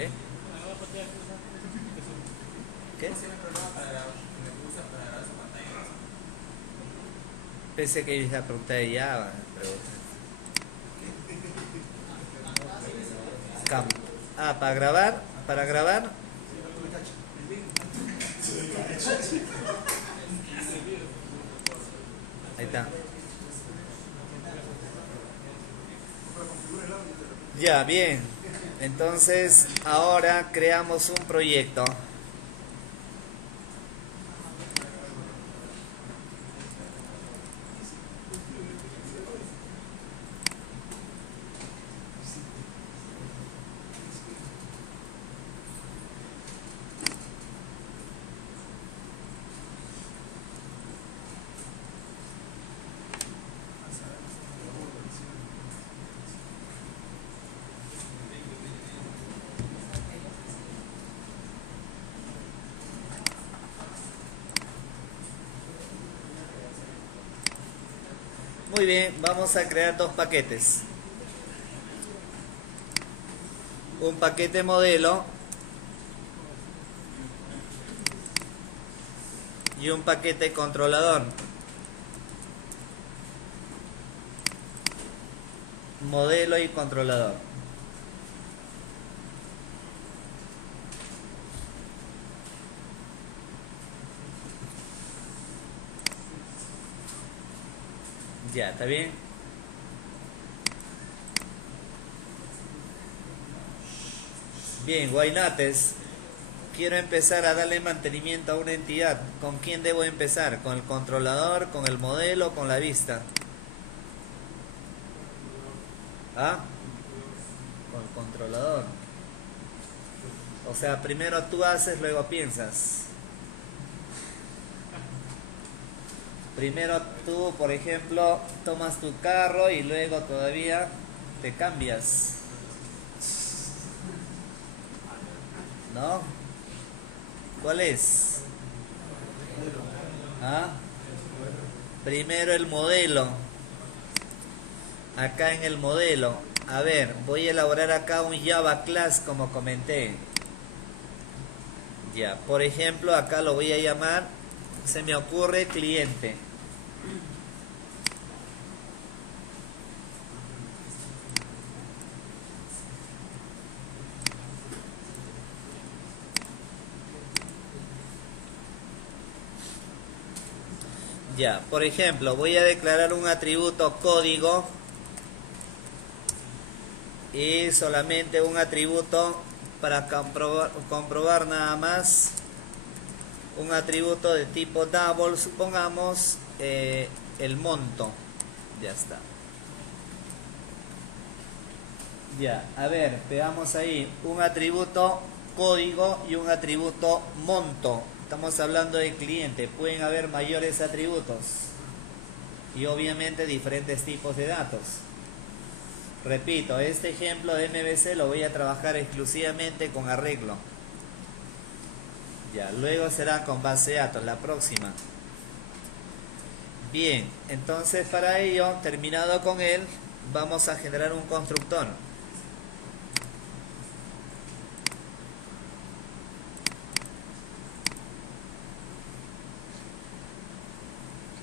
¿Qué? ¿Qué? Pensé que ibas a preguntar de Java, pero... Cam- Ah, para grabar, ahí está. Ya, bien. Entonces, ahora creamos un proyecto. Muy bien, vamos a crear dos paquetes. Un paquete modelo y un paquete controlador. Modelo y controlador. Ya, ¿está bien? Bien, Guaynates. Quiero empezar a darle mantenimiento a una entidad. ¿Con quién debo empezar? ¿Con el controlador, con el modelo, con la vista? ¿Ah? Con el controlador. O sea, primero tú haces, luego piensas. Primero tú, por ejemplo, tomas tu carro y luego todavía te cambias. ¿No? ¿Cuál es? ¿Ah? Primero el modelo. Acá en el modelo. A ver, voy a elaborar acá un Java class como comenté. Ya, por ejemplo, acá lo voy a llamar, se me ocurre cliente. Ya, por ejemplo, voy a declarar un atributo código y solamente un atributo para comprobar nada más. Un atributo de tipo double, supongamos el monto. Ya está. Ya, a ver, pegamos ahí un atributo código y un atributo monto. Estamos hablando de cliente, pueden haber mayores atributos y obviamente diferentes tipos de datos. Repito, este ejemplo de MVC lo voy a trabajar exclusivamente con arreglo. Ya, luego será con base de datos, la próxima. Bien, entonces para ello, terminado con él, vamos a generar un constructor.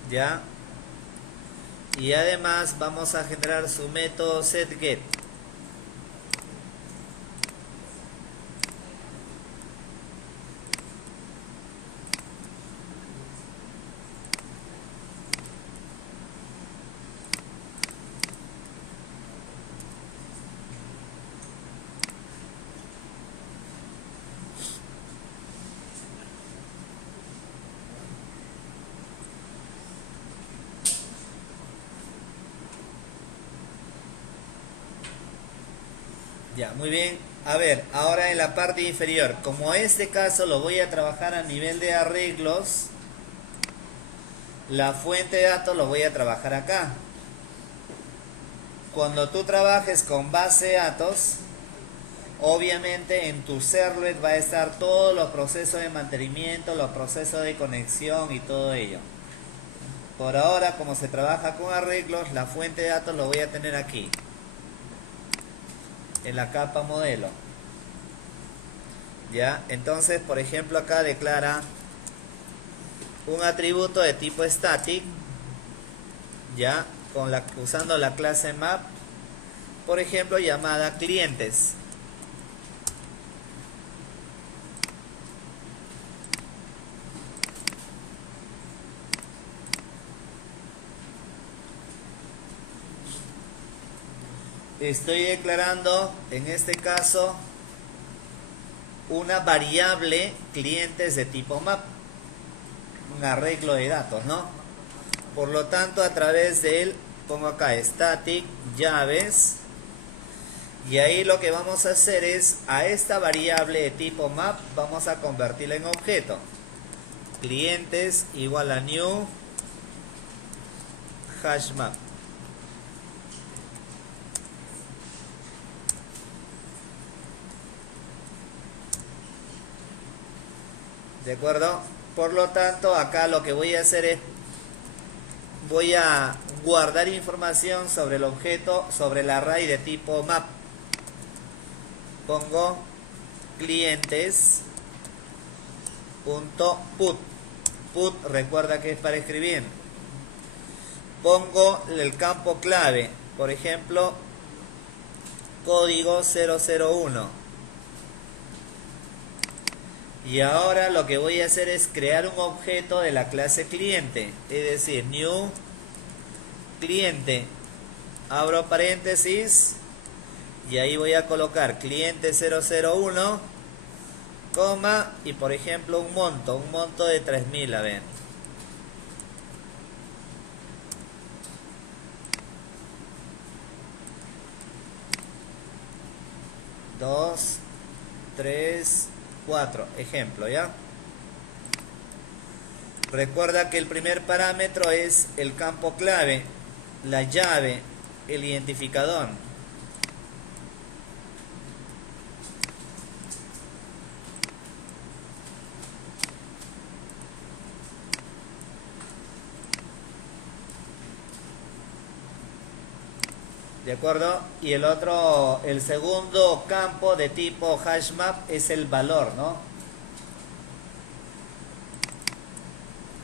Ya. Y además vamos a generar su método setGet. Ya, muy bien. A ver, ahora en la parte inferior, como este caso lo voy a trabajar a nivel de arreglos, la fuente de datos lo voy a trabajar acá. Cuando tú trabajes con base de datos, obviamente en tu servlet va a estar todos los procesos de mantenimiento, los procesos de conexión y todo ello. Por ahora, como se trabaja con arreglos, la fuente de datos lo voy a tener aquí, en la capa modelo. ¿Ya? Entonces, por ejemplo, acá declara un atributo de tipo static, ¿ya? Usando la clase map, por ejemplo, llamada clientes. Estoy declarando, en este caso, una variable clientes de tipo map, un arreglo de datos, ¿no? Por lo tanto, a través de él, pongo acá static llaves, y ahí lo que vamos a hacer es, a esta variable de tipo map, vamos a convertirla en objeto. Clientes igual a new hash map. ¿De acuerdo? Por lo tanto, acá lo que voy a hacer es, voy a guardar información sobre el objeto, sobre el array de tipo map. Pongo clientes.put. Put, recuerda que es para escribir. Pongo el campo clave, por ejemplo, código 001. Y ahora lo que voy a hacer es crear un objeto de la clase cliente, es decir, new cliente, abro paréntesis, y ahí voy a colocar cliente 001, coma, y por ejemplo un monto de 3000, a ver. Dos, 3, 4, ejemplo, ¿ya? Recuerda que el primer parámetro es el campo clave, la llave, el identificador. ¿De acuerdo? Y el segundo campo de tipo hashmap es el valor, ¿no?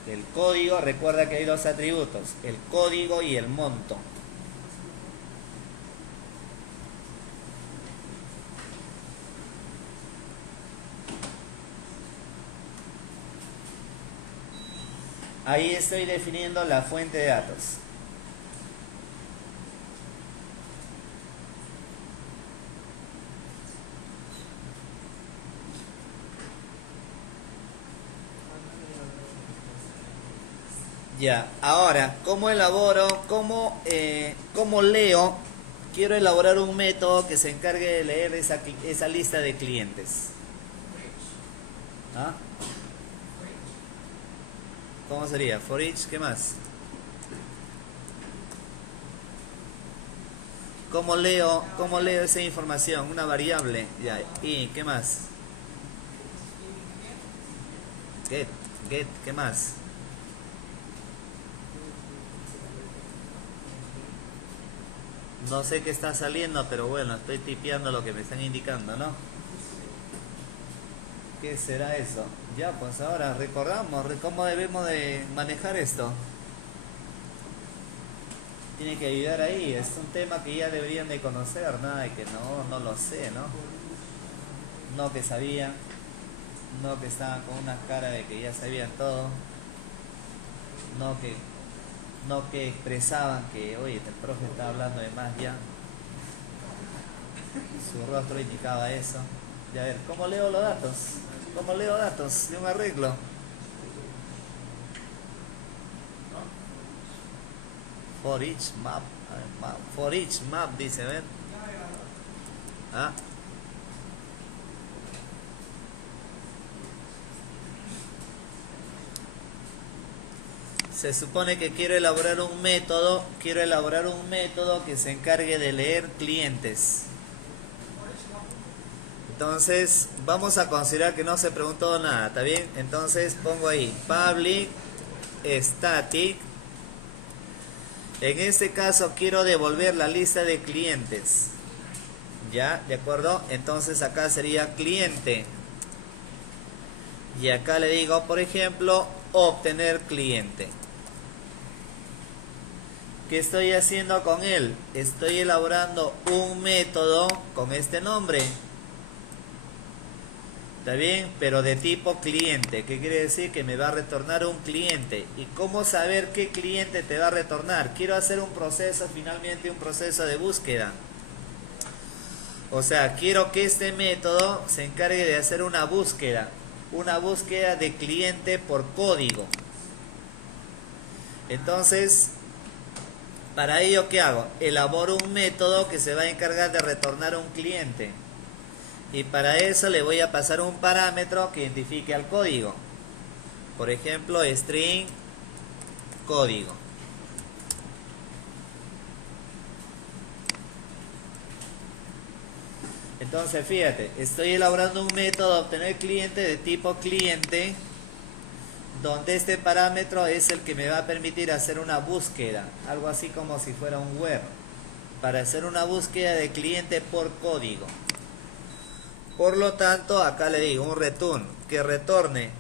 El código, recuerda que hay dos atributos, el código y el monto. Ahí estoy definiendo la fuente de datos. Ya, ahora, ¿cómo elaboro? ¿Cómo leo? Quiero elaborar un método que se encargue de leer esa lista de clientes. ¿Ah? ¿Cómo sería? For each, ¿qué más? ¿Cómo leo esa información? Una variable. Ya, ¿y qué más? Get, ¿qué más? No sé qué está saliendo, pero bueno, estoy tipeando lo que me están indicando, ¿no? ¿Qué será eso? Ya, pues ahora recordamos cómo debemos de manejar esto. Tiene que ayudar ahí, es un tema que ya deberían de conocer, nada de que no lo sé, ¿no? No que sabían, no que estaban con una cara de que ya sabían todo, no que expresaban que, oye, el profe está hablando de más ya. Su rostro indicaba eso. Y a ver, ¿cómo leo los datos? ¿Cómo leo datos de un arreglo? For each map. For each map, dice, ¿ven? ¿Ah? Se supone que quiero elaborar un método que se encargue de leer clientes. Entonces, vamos a considerar que no se preguntó nada, ¿está bien? Entonces, pongo ahí, public, static. En este caso, quiero devolver la lista de clientes. ¿Ya? ¿De acuerdo? Entonces, acá sería cliente. Y acá le digo, por ejemplo, obtener cliente. ¿Qué estoy haciendo con él? Estoy elaborando un método con este nombre. ¿Está bien? Pero de tipo cliente. ¿Qué quiere decir? Que me va a retornar un cliente. ¿Y cómo saber qué cliente te va a retornar? Quiero hacer un proceso, finalmente un proceso de búsqueda. O sea, quiero que este método se encargue de hacer una búsqueda de cliente por código. Entonces, para ello, ¿qué hago? Elaboro un método que se va a encargar de retornar un cliente. Y para eso le voy a pasar un parámetro que identifique al código. Por ejemplo, string código. Entonces, fíjate, estoy elaborando un método de obtener cliente de tipo cliente, donde este parámetro es el que me va a permitir hacer una búsqueda, algo así como si fuera un where, para hacer una búsqueda de cliente por código. Por lo tanto, acá le digo un return que retorne.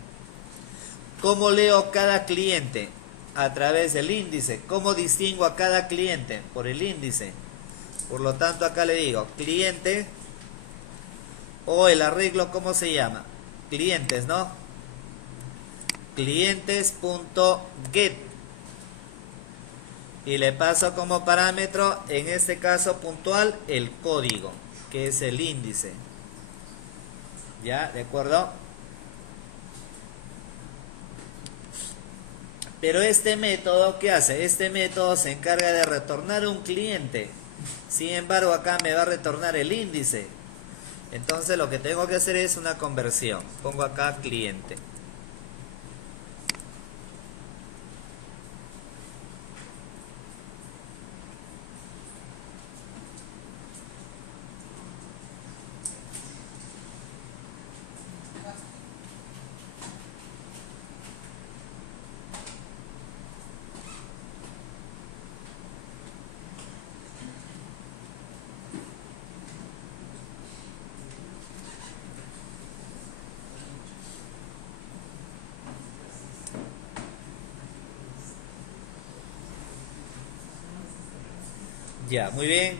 ¿Cómo leo cada cliente? A través del índice. ¿Cómo distingo a cada cliente? Por el índice. Por lo tanto, acá le digo cliente, o el arreglo, ¿cómo se llama? Clientes, ¿no? Clientes.get. Y le paso como parámetro, en este caso puntual, el código, que es el índice. ¿Ya? ¿De acuerdo? Pero este método, ¿qué hace? Este método se encarga de retornar un cliente. Sin embargo, acá me va a retornar el índice. Entonces lo que tengo que hacer es una conversión. Pongo acá cliente. Ya, muy bien.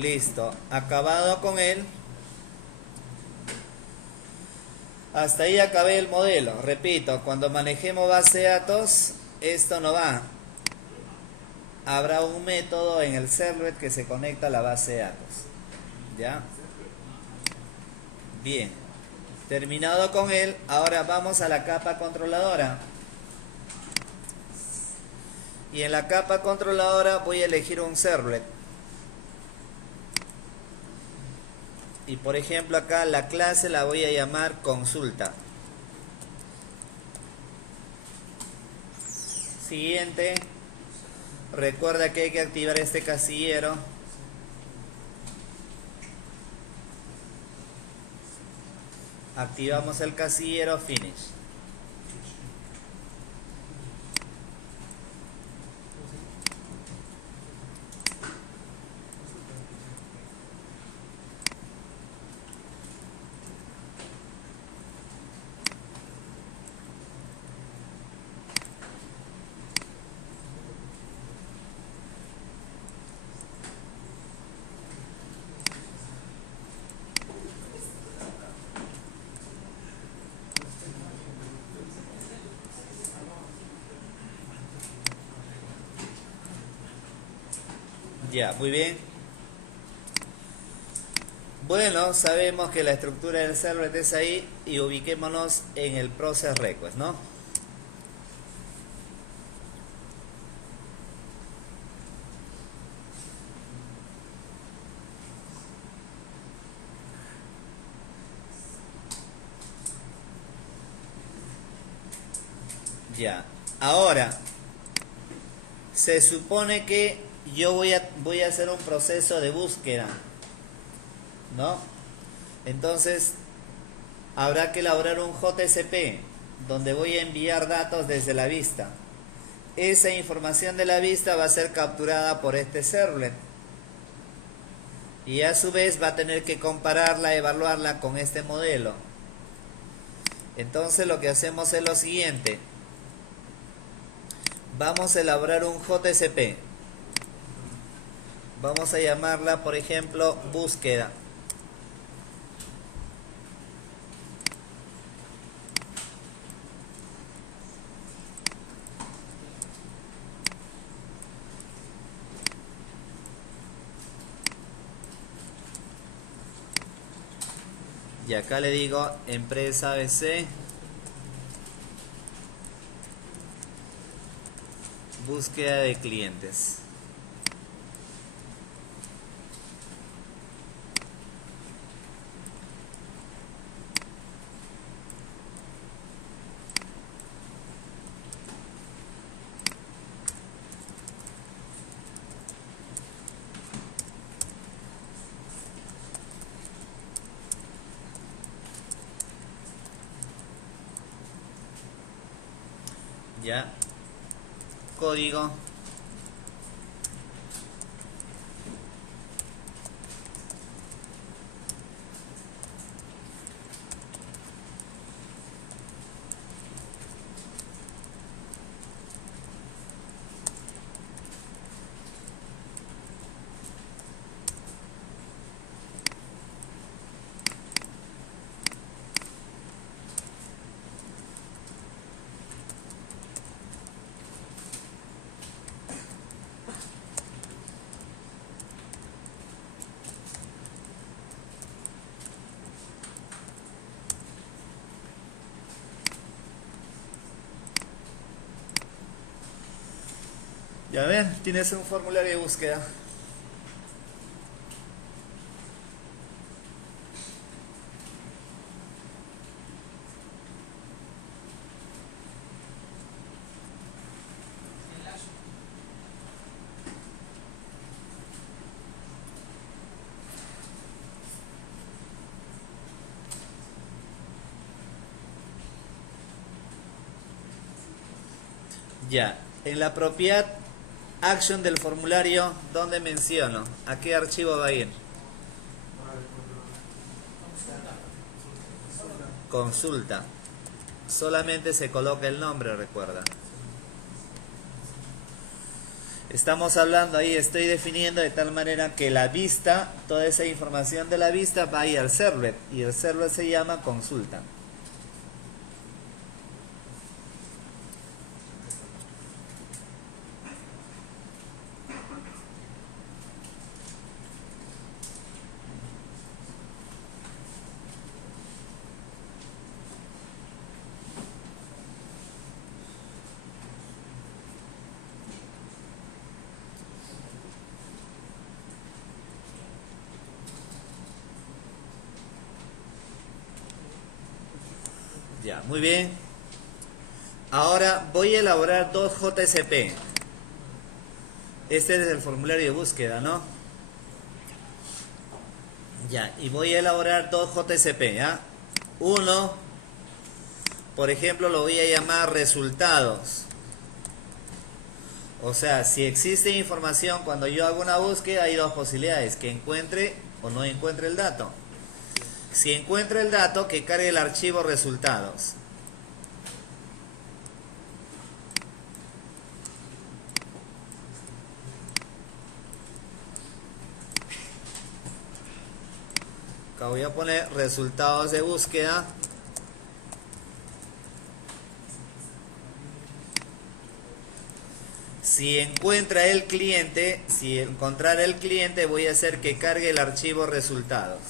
Listo. Acabado con él. Hasta ahí acabé el modelo. Repito, cuando manejemos base de datos, esto no va. Habrá un método en el servlet que se conecta a la base de datos. ¿Ya? Bien. Terminado con él, ahora vamos a la capa controladora. Y en la capa controladora voy a elegir un servlet. Y por ejemplo acá la clase la voy a llamar consulta. Siguiente. Recuerda que hay que activar este casillero. Activamos el casillero, finish. Ya, muy bien. Bueno, sabemos que la estructura del servlet es ahí y ubiquémonos en el process request, ¿no? Ya. Ahora, se supone que yo voy a hacer un proceso de búsqueda, ¿no? Entonces, habrá que elaborar un JSP donde voy a enviar datos desde la vista. Esa información de la vista va a ser capturada por este servlet. Y a su vez va a tener que compararla, evaluarla con este modelo. Entonces lo que hacemos es lo siguiente. Vamos a elaborar un JSP. Vamos a llamarla, por ejemplo, búsqueda. Y acá le digo empresa ABC, búsqueda de clientes. Ya, código. Ya ven, tienes un formulario de búsqueda. Ya, en la propiedad action del formulario, ¿dónde menciono? ¿A qué archivo va a ir? Consulta. Solamente se coloca el nombre, recuerda. Estamos hablando ahí, estoy definiendo de tal manera que la vista, toda esa información de la vista va a ir al servlet. Y el servlet se llama consulta. Ya, muy bien. Ahora voy a elaborar dos JSP. Este es el formulario de búsqueda, ¿no? Ya, y voy a elaborar dos JSP, ¿ya? Uno, por ejemplo, lo voy a llamar resultados. O sea, si existe información cuando yo hago una búsqueda, hay dos posibilidades, que encuentre o no encuentre el dato. Si encuentra el dato, que cargue el archivo resultados. Acá voy a poner resultados de búsqueda. Si encuentra el cliente, si encontrara el cliente, voy a hacer que cargue el archivo resultados.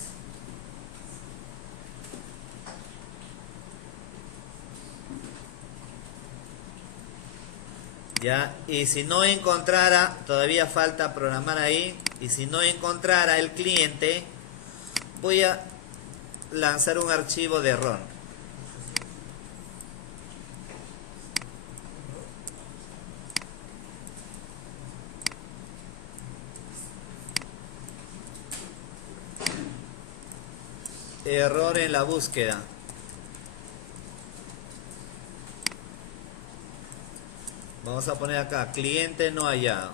Ya, y si no encontrara, todavía falta programar ahí, y si no encontrara el cliente, voy a lanzar un archivo de error. Error en la búsqueda. Vamos a poner acá, cliente no hallado.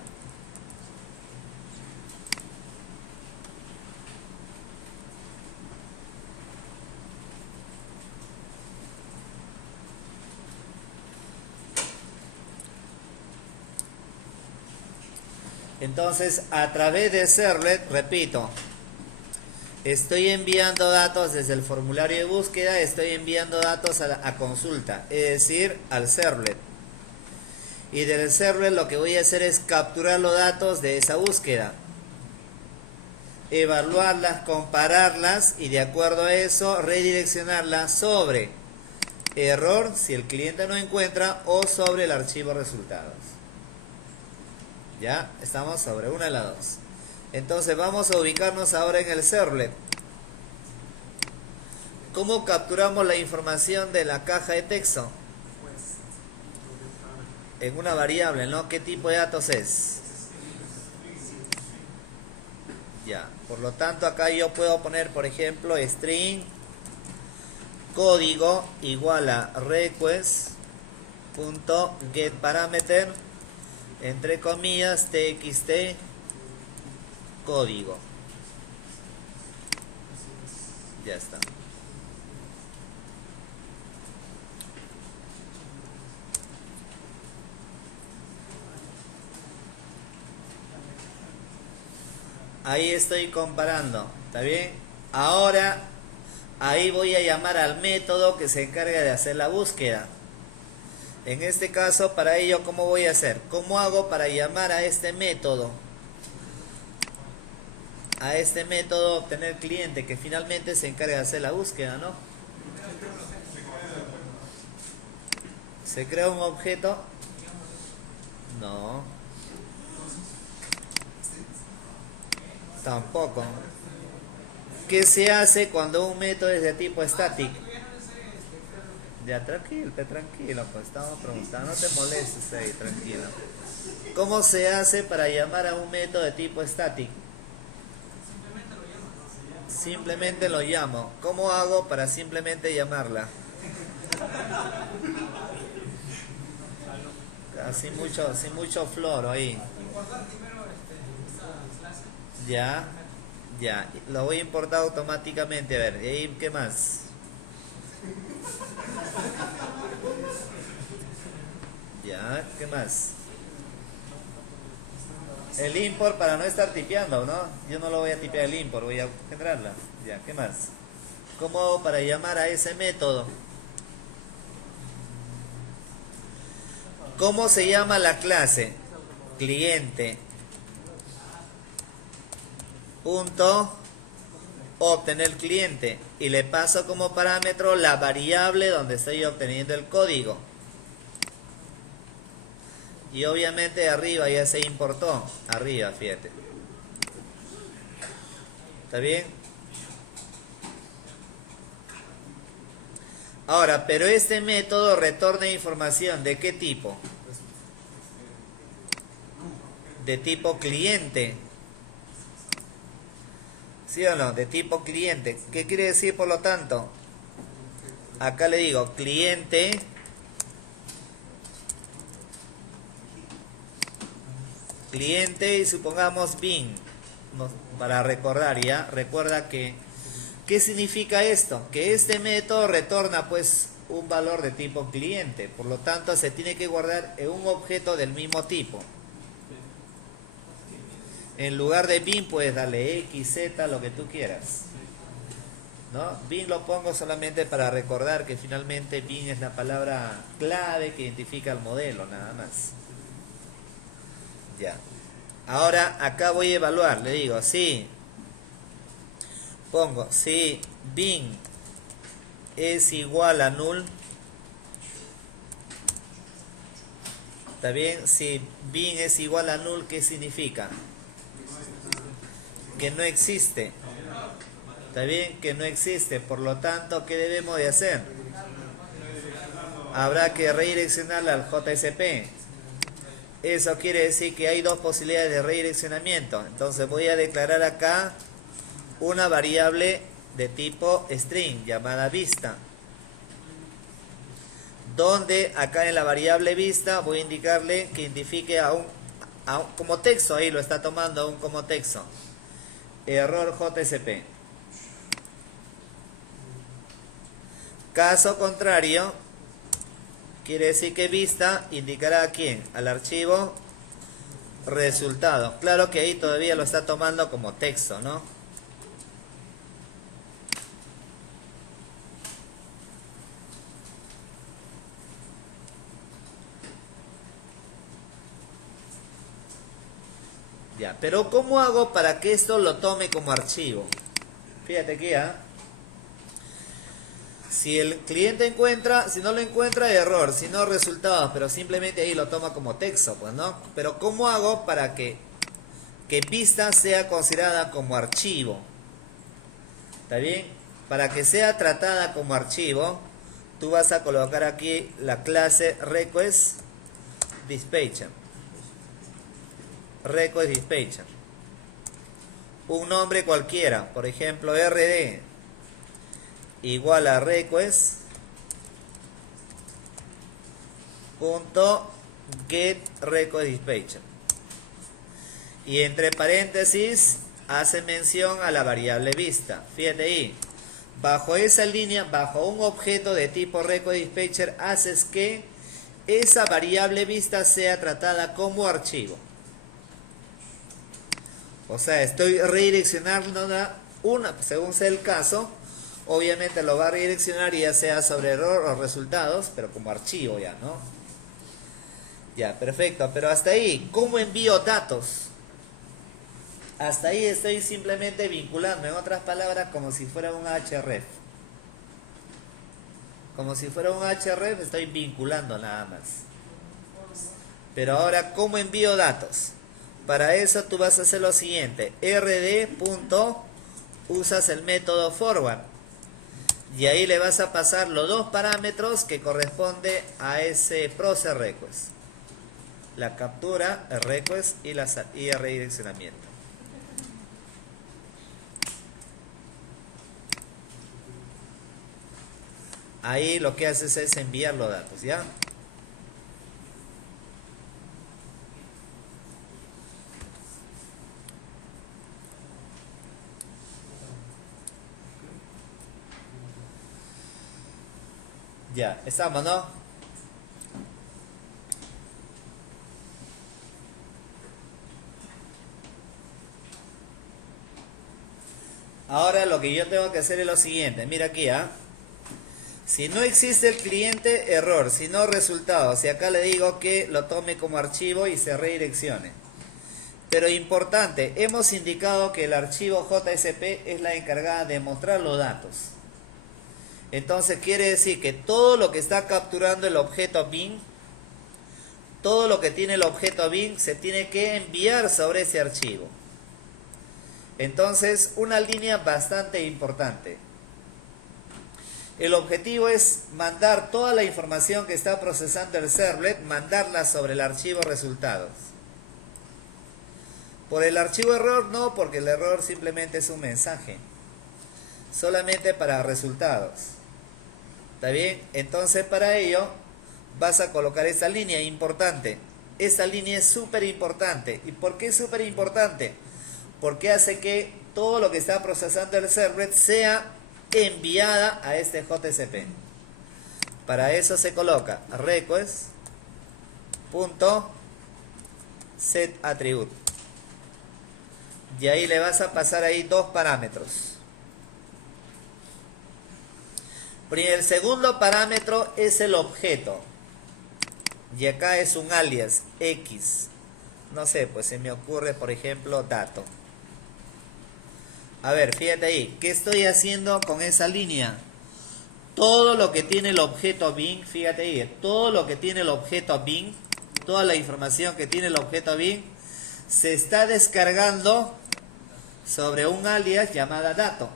Entonces, a través de servlet, repito, estoy enviando datos desde el formulario de búsqueda, estoy enviando datos a consulta, es decir, al servlet. Y del servlet lo que voy a hacer es capturar los datos de esa búsqueda, evaluarlas, compararlas y de acuerdo a eso redireccionarlas sobre error si el cliente no encuentra o sobre el archivo resultados. Ya estamos sobre una de las dos. Entonces vamos a ubicarnos ahora en el servlet. ¿Cómo capturamos la información de la caja de texto? En una variable, ¿no? ¿Qué tipo de datos es? Ya, por lo tanto acá yo puedo poner, por ejemplo, string código igual a request.getParameter entre comillas txt código. Ya está. Ahí estoy comparando, ¿está bien? Ahora, ahí voy a llamar al método que se encarga de hacer la búsqueda. En este caso, para ello, ¿cómo voy a hacer? ¿Cómo hago para llamar a este método? A este método obtener cliente que finalmente se encarga de hacer la búsqueda, ¿no? ¿Se crea un objeto? No. Tampoco. ¿Qué se hace cuando un método es de tipo static? Ya, tranquilo, pues estamos preguntando, no te molestes ahí, tranquilo. ¿Cómo se hace para llamar a un método de tipo static? Simplemente lo llamo. ¿Cómo hago para simplemente llamarla? Sin mucho floro ahí. Ya, ya, lo voy a importar automáticamente. A ver, ¿y ahí qué más? Ya, ¿qué más? El import para no estar tipeando, ¿no? Yo no lo voy a tipear el import, voy a generarla. Ya, ¿qué más? ¿Cómo hago para llamar a ese método? ¿Cómo se llama la clase? Cliente. Punto obtener cliente. Y le paso como parámetro la variable donde estoy obteniendo el código. Y obviamente arriba ya se importó. Arriba, fíjate. ¿Está bien? Ahora, pero este método retorna información. ¿De qué tipo? De tipo cliente. ¿Sí o no? De tipo cliente. ¿Qué quiere decir por lo tanto? Acá le digo cliente y supongamos bin. Para recordar ya. Recuerda que ¿qué significa esto? Que este método retorna pues un valor de tipo cliente. Por lo tanto se tiene que guardar en un objeto del mismo tipo. En lugar de bin puedes darle X, Z, lo que tú quieras. ¿No? Bin lo pongo solamente para recordar que finalmente bin es la palabra clave que identifica el modelo, nada más. Ya. Ahora acá voy a evaluar, le digo, si pongo, si bin es igual a null, ¿está bien? Si bin es igual a null, ¿qué significa? Que no existe. ¿Está bien? Que no existe. Por lo tanto, ¿qué debemos de hacer? Habrá que redireccionarla al JSP. Eso quiere decir que hay dos posibilidades de redireccionamiento. Entonces voy a declarar acá una variable de tipo string llamada vista. Donde acá en la variable vista voy a indicarle que identifique como texto. Ahí lo está tomando aún como texto. Error JSP. Caso contrario, quiere decir que vista indicará a quién, al archivo resultado. Claro que ahí todavía lo está tomando como texto, ¿no? Ya, pero ¿cómo hago para que esto lo tome como archivo? Fíjate aquí, ¿ah? Si el cliente encuentra, si no lo encuentra, error, si no, resultados, pero simplemente ahí lo toma como texto, pues, ¿no? Pero ¿cómo hago para que vista sea considerada como archivo? ¿Está bien? Para que sea tratada como archivo, tú vas a colocar aquí la clase request dispatcher. Request dispatcher. Un nombre cualquiera, por ejemplo, rd igual a request punto get request dispatcher, y entre paréntesis hace mención a la variable vista. Fíjate ahí, bajo esa línea, bajo un objeto de tipo request dispatcher, haces que esa variable vista sea tratada como archivo. O sea, estoy redireccionándola según sea el caso. Obviamente lo va a redireccionar, ya sea sobre error o resultados, pero como archivo ya, ¿no? Ya, perfecto. Pero hasta ahí, ¿cómo envío datos? Hasta ahí estoy simplemente vinculando, en otras palabras, como si fuera un href. Como si fuera un href, estoy vinculando nada más. Pero ahora, ¿cómo envío datos? Para eso tú vas a hacer lo siguiente. Usas el método forward. Y ahí le vas a pasar los dos parámetros que corresponde a ese process request. La captura, el request y el redireccionamiento. Ahí lo que haces es enviar los datos, ¿ya? Ya, estamos, ¿no? Ahora lo que yo tengo que hacer es lo siguiente. Mira aquí, ¿ah? Si no existe el cliente, error. Si no, resultado. Si acá le digo que lo tome como archivo y se redireccione. Pero importante, hemos indicado que el archivo JSP es la encargada de mostrar los datos. Entonces quiere decir que todo lo que está capturando el objeto bin, todo lo que tiene el objeto bin, se tiene que enviar sobre ese archivo. Entonces, una línea bastante importante. El objetivo es mandar toda la información que está procesando el servlet, mandarla sobre el archivo resultados. Por el archivo error no, porque el error simplemente es un mensaje. Solamente para resultados. ¿Está bien? Entonces para ello vas a colocar esta línea importante. Esta línea es súper importante. ¿Y por qué es súper importante? Porque hace que todo lo que está procesando el servlet sea enviada a este JSP. Para eso se coloca request.setAttribute. Y ahí le vas a pasar ahí dos parámetros. El segundo parámetro es el objeto. Y acá es un alias X. No sé, pues se me ocurre, por ejemplo, dato. A ver, fíjate ahí. ¿Qué estoy haciendo con esa línea? Todo lo que tiene el objeto bin, fíjate ahí, todo lo que tiene el objeto bin, toda la información que tiene el objeto bin, se está descargando sobre un alias llamada dato.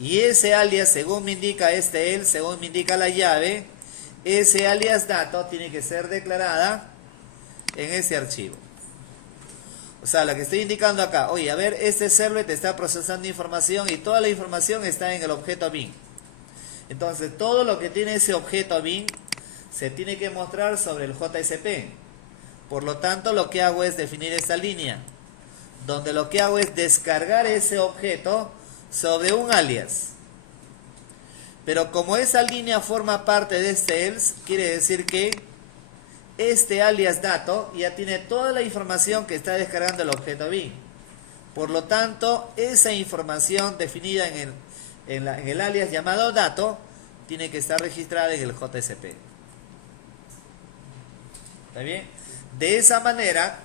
Y ese alias, según me indica según me indica la llave, ese alias dato tiene que ser declarada en ese archivo. O sea, lo que estoy indicando acá, oye, a ver, este servlet está procesando información y toda la información está en el objeto bin. Entonces, todo lo que tiene ese objeto bin se tiene que mostrar sobre el JSP. Por lo tanto, lo que hago es definir esta línea, donde lo que hago es descargar ese objeto sobre un alias. Pero como esa línea forma parte de este else, quiere decir que este alias dato ya tiene toda la información que está descargando el objeto bin. Por lo tanto, esa información definida en el alias llamado dato tiene que estar registrada en el JSP. ¿Está bien? De esa manera,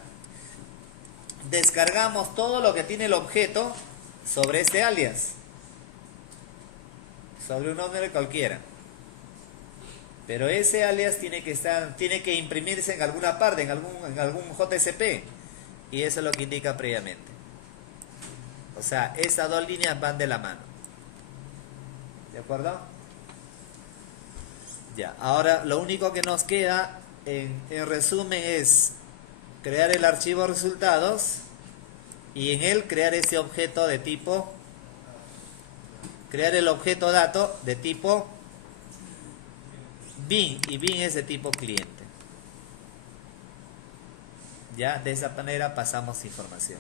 descargamos todo lo que tiene el objeto sobre este alias. Sobre un nombre cualquiera. Pero ese alias tiene que imprimirse en alguna parte, en algún JSP. Y eso es lo que indica previamente. O sea, esas dos líneas van de la mano. ¿De acuerdo? Ya, ahora lo único que nos queda en resumen es crear el archivo resultados y en él crear ese objeto de tipo, crear el objeto dato de tipo bin, y bin es de tipo cliente. Ya, de esa manera pasamos información.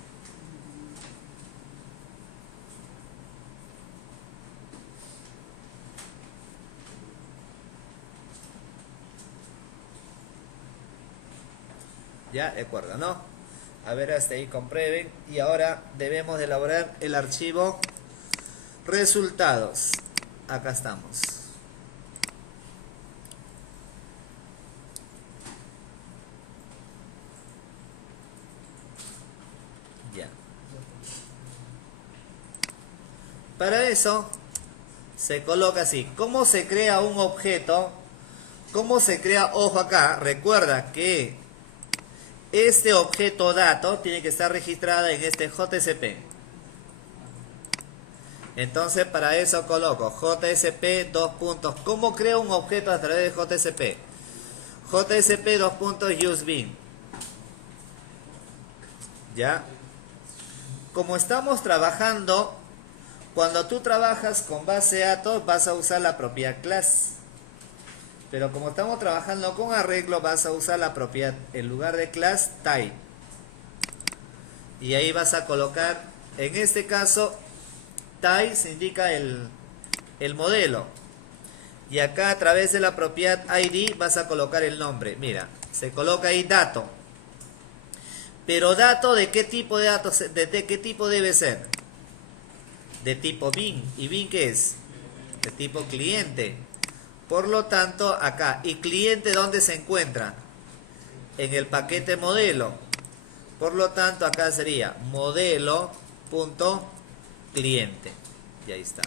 Ya, de acuerdo, ¿no? A ver, hasta ahí comprueben. Y ahora debemos de elaborar el archivo resultados. Acá estamos. Ya. Para eso se coloca así. ¿Cómo se crea un objeto? ¿Cómo se crea? Ojo acá, recuerda que este objeto dato tiene que estar registrado en este JSP. Entonces para eso coloco JSP dos puntos. ¿Cómo creo un objeto a través de JSP? JSP dos puntos useBin. ¿Ya? Como estamos trabajando, cuando tú trabajas con base de datos vas a usar la propiedad class. Pero como estamos trabajando con arreglo, vas a usar la propiedad, en lugar de class, type. Y ahí vas a colocar, en este caso, type se indica el modelo. Y acá a través de la propiedad ID vas a colocar el nombre. Mira, se coloca ahí dato. Pero dato, ¿de qué tipo de datos? ¿De qué tipo debe ser? De tipo bin. ¿Y bin qué es? De tipo cliente. Por lo tanto, acá, ¿y cliente dónde se encuentra? En el paquete modelo. Por lo tanto, acá sería modelo.cliente. Y ahí está.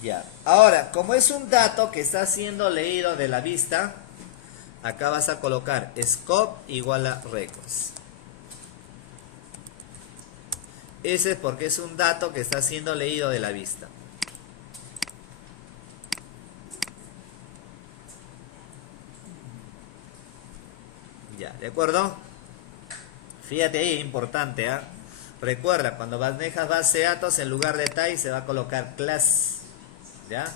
Ya. Ahora, como es un dato que está siendo leído de la vista, acá vas a colocar scope igual a records. Ese es porque es un dato que está siendo leído de la vista. Ya, ¿de acuerdo? Fíjate ahí, importante, ¿eh? Recuerda, cuando manejas base de datos, en lugar de type se va a colocar class. ¿Ya?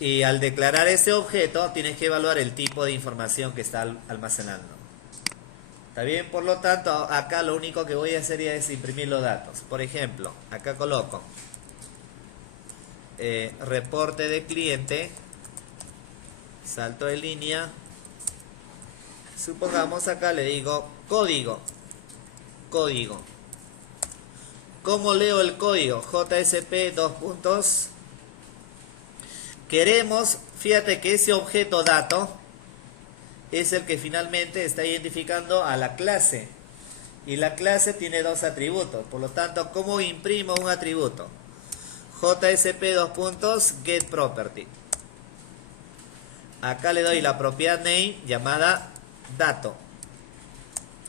Y al declarar ese objeto, tienes que evaluar el tipo de información que está almacenando. ¿Está bien? Por lo tanto, acá lo único que voy a hacer es imprimir los datos. Por ejemplo, acá coloco reporte de cliente, salto de línea. Supongamos acá le digo código. Código. ¿Cómo leo el código? JSP dos puntos. Queremos, fíjate que ese objeto dato es el que finalmente está identificando a la clase. Y la clase tiene dos atributos. Por lo tanto, ¿cómo imprimo un atributo? JSP dos puntos getProperty. Acá le doy la propiedad name llamada dato.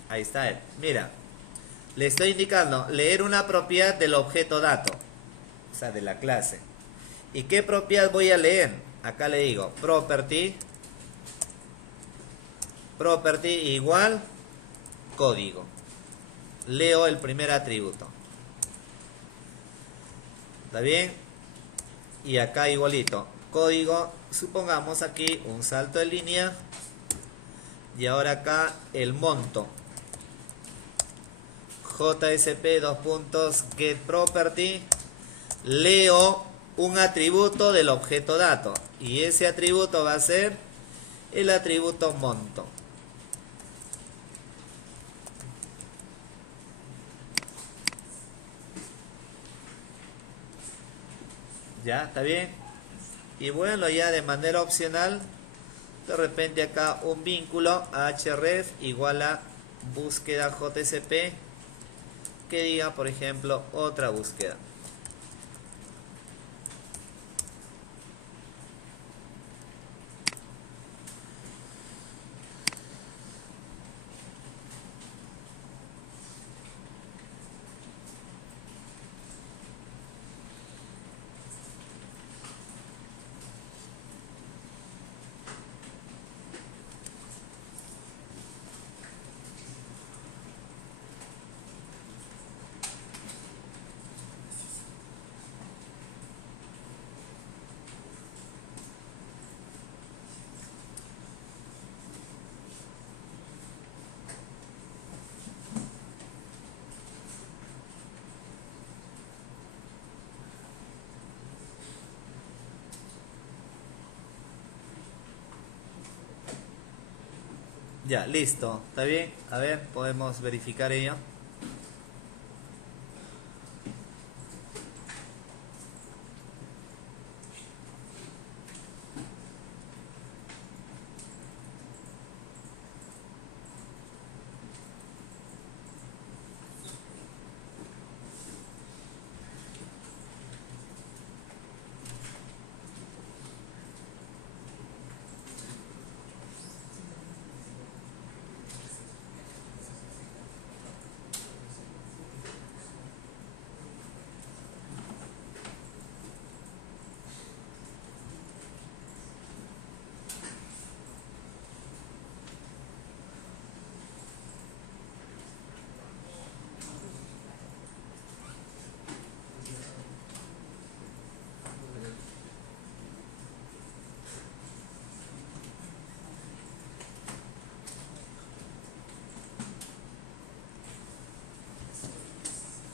Ahí está él. Mira, le estoy indicando leer una propiedad del objeto dato. O sea, de la clase. ¿Y qué propiedad voy a leer? Acá le digo property igual código. Leo el primer atributo. ¿Está bien? Y acá igualito. Código, supongamos aquí un salto de línea. Y ahora acá el monto. JSP dos puntos getProperty. Leo un atributo del objeto dato. Y ese atributo va a ser el atributo monto. ¿Ya? ¿Está bien? Y bueno, ya de manera opcional, de repente acá un vínculo href igual a búsqueda JSP que diga, por ejemplo, otra búsqueda. Ya, listo. ¿Está bien? A ver, podemos verificar ello.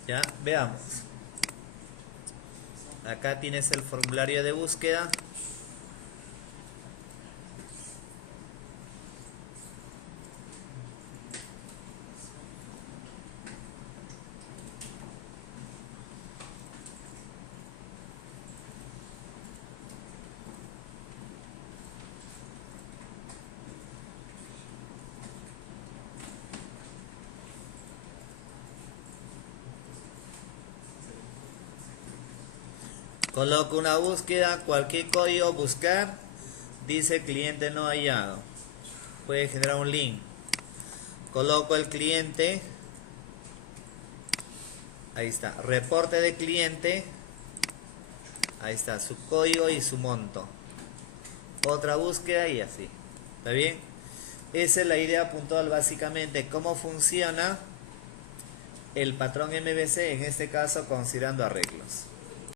Ya, veamos. Acá tienes el formulario de búsqueda. Coloco una búsqueda, cualquier código, buscar, dice cliente no hallado. Puede generar un link. Coloco el cliente. Ahí está, reporte de cliente. Ahí está, su código y su monto. Otra búsqueda y así. ¿Está bien? Esa es la idea puntual básicamente. Cómo funciona el patrón MVC, en este caso considerando arreglos.